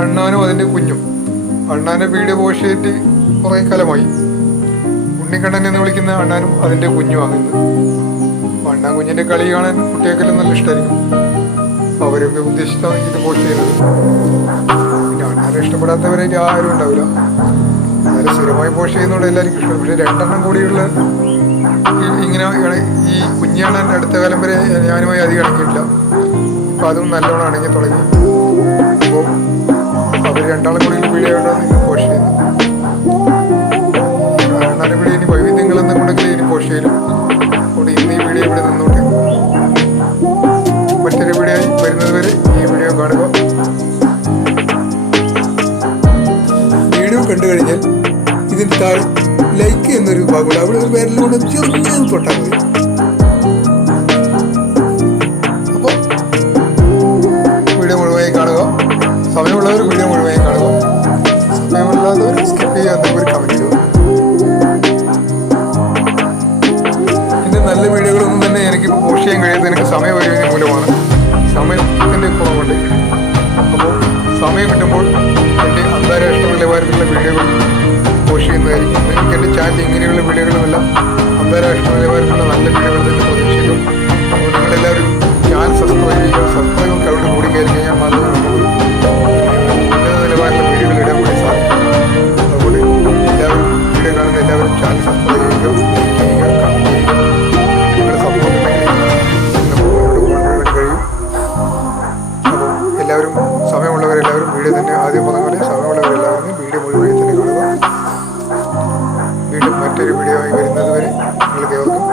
അണ്ണാനും അതിൻ്റെ കുഞ്ഞും. അണ്ണാനെ video post ചെയ്തിട്ട് കുറേ കാലമായി. ഉണ്ണിക്കണ്ണൻ എന്ന് വിളിക്കുന്ന അണ്ണാനും അതിൻ്റെ കുഞ്ഞുമാണ് ഇന്ന്. അണ്ണാൻ കുഞ്ഞിൻ്റെ കളി കാണാൻ കുട്ടികൾക്കെല്ലാം നല്ല ഇഷ്ടമായിരിക്കും. അപ്പോൾ അവരൊക്കെ ഉദ്ദേശിച്ചാണ് ഇത് പോസ്റ്റ് ചെയ്യുന്നത്. പിന്നെ അണ്ണാനെ ഇഷ്ടപ്പെടാത്തവരായിട്ട് ആരും ഉണ്ടാവില്ല. എന്നാലും സ്ഥിരമായി പോസ്റ്റ് ചെയ്യുന്നതുകൊണ്ട് എല്ലാവർക്കും ഇഷ്ടം. പക്ഷേ 2 എണ്ണം കൂടിയുള്ള ഇങ്ങനെ ഈ കുഞ്ഞാണൻ അടുത്ത കാലം വരെ ഞാനുമായി അധികം ഇണങ്ങിയിട്ടില്ല. അപ്പോൾ അതും നല്ലോണം ഇണങ്ങി തുടങ്ങി. അപ്പോൾ അവർ 2 ആളും കൂടി വീഡിയോ ആയിട്ടാണ് ഇന്ന് പോസ്റ്റ് ചെയ്യുന്നത്. അണ്ണാൻ്റെ വീഡിയോ ഇനി വൈവിധ്യങ്ങളെന്നും കൊണ്ടെങ്കിൽ ഇനി പോസ്റ്റ് ചെയ്യും. അതുകൊണ്ട് ഇന്ന് ഈ വീഡിയോ ഇവിടെ നിന്നോട്ടെ. മറ്റൊരു വീഡിയോ വരുന്നത് വരെ ഈ വീഡിയോ കാണുക. വീഡിയോ കണ്ടു കഴിഞ്ഞാൽ ഇതിന് താഴെ ലൈക്ക് എന്നൊരു ഭാഗമുണ്ട്. അവിടെ ഒരു പേരിലൂടെ ചെറുങ്ങനെ തൊട്ടാൽ മതി. അപ്പോൾ വീഡിയോ മുഴുവനായി കാണുക. സമയമുള്ളവർ വീഡിയോ മുഴുവനായി കാണുക. സമയമില്ലാത്തവർ സ്കിപ്പ് ചെയ്യാത്ത ഒരു കമൻറ്റ് ഇടുക. പിന്നെ നല്ല വീഡിയോകളൊന്നും തന്നെ എനിക്ക് പോസ്റ്റ് ചെയ്യാൻ കഴിയാത്ത എനിക്ക് സമയപരിമിതി മൂലമാണ്. സമയത്തിൻ്റെ കുറവുണ്ട്. അപ്പോൾ സമയം കിട്ടുമ്പോൾ എൻ്റെ അന്താരാഷ്ട്ര നിലവാരത്തിലുള്ള വീഡിയോകൾ പോസ്റ്റ് ചെയ്യുന്നതായിരിക്കും. എനിക്ക് എൻ്റെ ചാനൽ ഇങ്ങനെയുള്ള വീഡിയോകളുമെല്ലാം അന്താരാഷ്ട്ര നിലവാരത്തിലുള്ള നല്ല വീഡിയോകൾ തന്നെ പ്രതീക്ഷിക്കും. അപ്പോൾ നിങ്ങളെല്ലാവരും ചാനൽ സബ്സ്ക്രൈബ് ചെയ്യുക. സബ്സ്ക്രൈബ് അവിടെ കൂടി കയറി കഴിഞ്ഞാൽ മാത്രമേ നമുക്ക് ഉന്നത നിലവാരമുള്ള വീഡിയോകൾ ഇടാൻ കൂടി സാധിക്കും. അതുകൊണ്ട് എല്ലാവരും വീഡിയോ കാണുന്ന എല്ലാവരും ചാനൽ സബ്സ്ക്രൈബ് ചെയ്യുക, ലൈക്ക് ചെയ്യുക, കമൻറ്റ് ചെയ്യുക. നിങ്ങളുടെ സപ്പോർട്ട് ഉണ്ടെങ്കിൽ നമുക്ക് മുന്നോട്ട് കൊണ്ടുവരാൻ കഴിയും. അപ്പോൾ എല്ലാവരും സമയമുള്ളവരെല്ലാവരും വീഡിയോ തന്നെ ആദ്യം പറഞ്ഞ പോലെ സമയമുള്ളവരെല്ലാവരും വീഡിയോ മുഴുവൻ തന്നെ കാണുക. വീണ്ടും മറ്റൊരു വീഡിയോ ആയി വരുന്നത് വരെ നിങ്ങൾക്ക് ഏവർക്കും